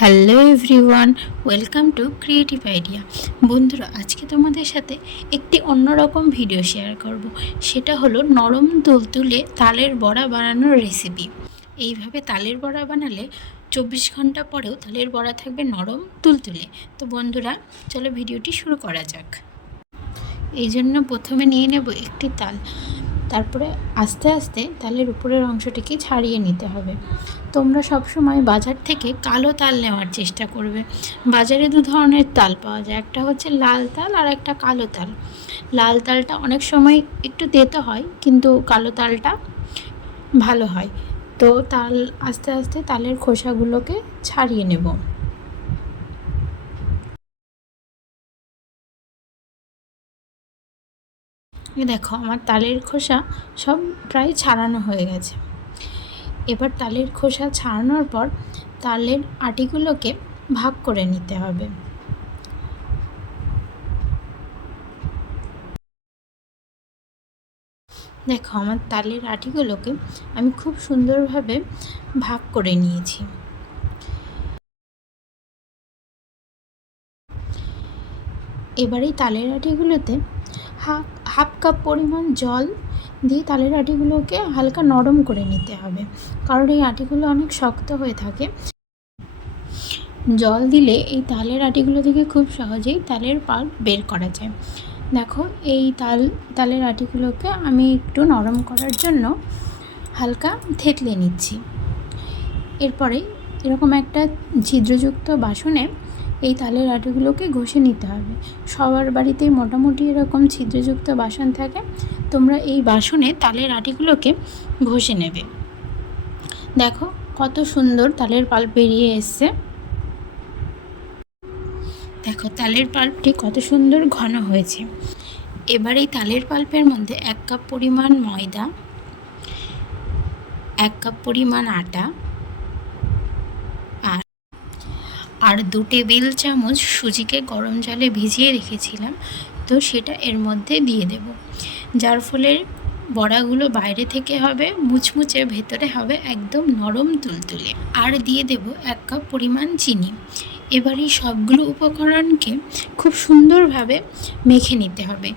Hello everyone, welcome to creative idea. বন্ধুরা, আজকে তোমাদের সাথে একটি অন্যরকম ভিডিও শেয়ার করব। সেটা হলো নরম তুলতুলে তালের বড়া বানানোর রেসিপি। এইভাবে তালের বড়া বানালে 24 ঘন্টা পরেও তালের বড়া থাকবে নরম তুলতুলে। তো বন্ধুরা, চলো ভিডিওটি শুরু করা যাক। এই জন্য প্রথমে নিয়ে নেব একটি তাল। তারপরে আস্তে আস্তে তালের উপরের অংশটিকে ছাড়িয়ে নিতে হবে। তোমরা সবসময় বাজার থেকে কালো তাল নেওয়ার চেষ্টা করবে। বাজারে দু ধরনের তাল পাওয়া যায়, একটা হচ্ছে লাল তাল আর একটা কালো তাল। লাল তালটা অনেক সময় একটু তেতো হয়, কিন্তু কালো তালটা ভালো হয়। তো তাল আস্তে আস্তে তালের খোসাগুলোকে ছাড়িয়ে নেব। দেখো, আমার তালের খোসা সব প্রায় ছাড়ানো হয়ে গেছে। এবার তালের খোসা ছাড়ানোর পর তালের আটিগুলোকে ভাগ করে নিতে হবে। দেখো, আমার তালের আটিগুলোকে আমি খুব সুন্দরভাবে ভাগ করে নিয়েছি। এবার এই তালের আটিগুলোতে হাফ কাপ পরিমাণ জল দিয়ে তালের আটিগুলোকে হালকা নরম করে নিতে হবে, কারণ এই আটিগুলো অনেক শক্ত হয়ে থাকে। জল দিলে এই তালের আটিগুলো থেকে খুব সহজেই তালের পাল্প বের করা যায়। দেখো, এই তালের আটিগুলোকে আমি একটু নরম করার জন্য হালকা থেতলে নিচ্ছি। এরপরে এরকম একটা ছিদ্রযুক্ত বাসনে এই তালের আটিগুলোকে ঘষে নিতে হবে। সবার বাড়িতেই মোটামুটি এরকম ছিদ্রযুক্ত বাসন থাকে। তোমরা এই বাসনে তালের আটিগুলোকে ঘষে নেবে। দেখো, কত সুন্দর তালের পাল্প বেরিয়ে এসছে। দেখো, তালের পাল্পটি কত সুন্দর ঘন হয়েছে। এবার এই তালের পাল্পের মধ্যে 1 কাপ পরিমাণ ময়দা, 1 কাপ পরিমাণ আটা আর 2 টেবিল চামচ সুজিকে গরম জলে ভিজিয়ে রেখেছিলাম, তো সেটা এর মধ্যে দিয়ে দেব। যার ফলে বড়াগুলো বাইরে থেকে হবে মুচমুচে, ভেতরে হবে একদম নরম তুলতুলে। আর দিয়ে দেব 1 কাপ পরিমাণ চিনি। এবার এই সবগুলো উপকরণকে খুব সুন্দরভাবে মেখে নিতে হবে।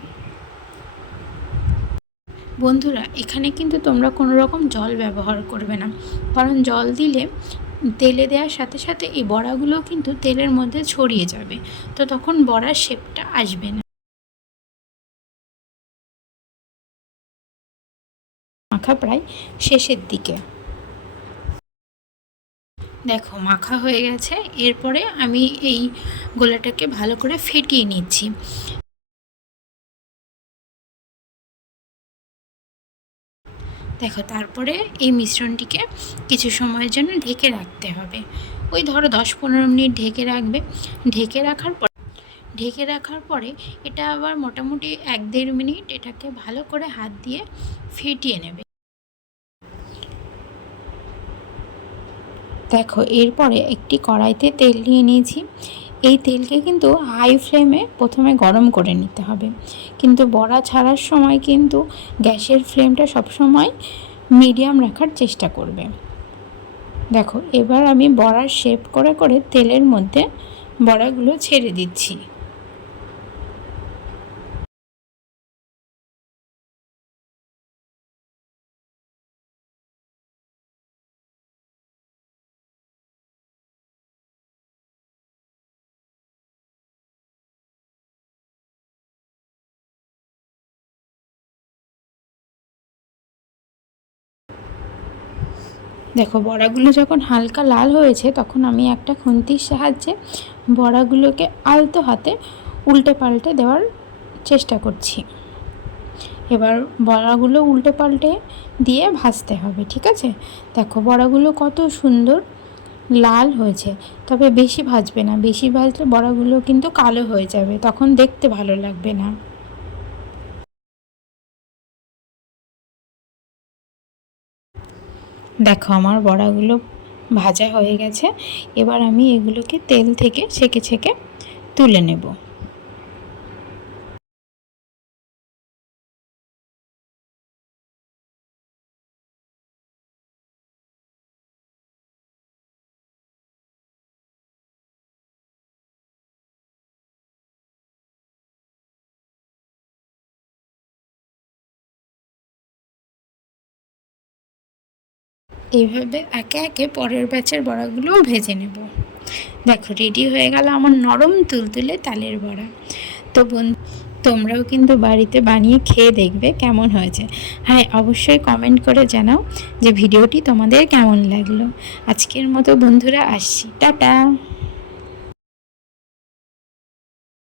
বন্ধুরা, এখানে কিন্তু তোমরা কোনো রকম জল ব্যবহার করবে না, কারণ জল দিলে তেলে দেওয়ার সাথে সাথে এই বড়াগুলো কিন্তু তেলের মধ্যে ছড়িয়ে যাবে, তো তখন বড়ার শেপটা আসবে না। মাখা প্রায় শেষের দিকে। দেখো, মাখা হয়ে গেছে। এরপরে আমি এই গোলাটাকে ভালো করে ফেটিয়ে নিচ্ছি। দেখো, তারপরে এই মিশ্রণটিকে কিছু সময়ের জন্য ঢেকে রাখতে হবে। ওই ধরো 10-15 মিনিট ঢেকে রাখবে। ঢেকে রাখার পরে এটা আবার মোটামুটি 1-1.5 মিনিট এটাকে ভালো করে হাত দিয়ে ফেটিয়ে নেবে। দেখো, এরপরে একটি কড়াইতে তেল নিয়ে নিয়েছি। এই তেলকে কিন্তু হাই ফ্লেমে প্রথমে গরম করে নিতে হবে, কিন্তু বড়া ছাড়ার সময় কিন্তু গ্যাসের ফ্লেমটা সবসময় মিডিয়াম রাখার চেষ্টা করবে। দেখো, এবার আমি বড়ার শেপ করে করে তেলের মধ্যে বড়াগুলো ছেড়ে দিচ্ছি। দেখো, বড়াগুলো যখন হালকা লাল হয়েছে, তখন আমি একটা খুন্তির সাহায্যে বড়াগুলোকে আলতো হাতে উল্টে পাল্টে দেওয়ার চেষ্টা করছি। এবার বড়াগুলো উল্টে পাল্টে দিয়ে ভাজতে হবে, ঠিক আছে? দেখো, বড়াগুলো কত সুন্দর লাল হয়েছে। তবে বেশি ভাজবে না, বেশি ভাজলে বড়াগুলো কিন্তু কালো হয়ে যাবে, তখন দেখতে ভালো লাগবে না। দেখো, আমার বড়াগুলো ভাজা হয়ে গেছে। এবার আমি এগুলোকে তেল থেকে ছেঁকে ছেঁকে তুলে নেব। এইভাবে একে একে পরের ব্যাচের বড়াগুলোও ভেজে নেব। দেখো রেডি হয়ে গেল আমার নরম তুলতুলে তালের বড়া। তো তোমরাও কিন্তু বাড়িতে বানিয়ে খেয়ে দেখবে কেমন হয়েছে। হ্যাঁ, অবশ্যই কমেন্ট করে জানাও যে ভিডিওটি তোমাদের কেমন লাগলো। আজকের মতো বন্ধুরা আসছি, টাটা।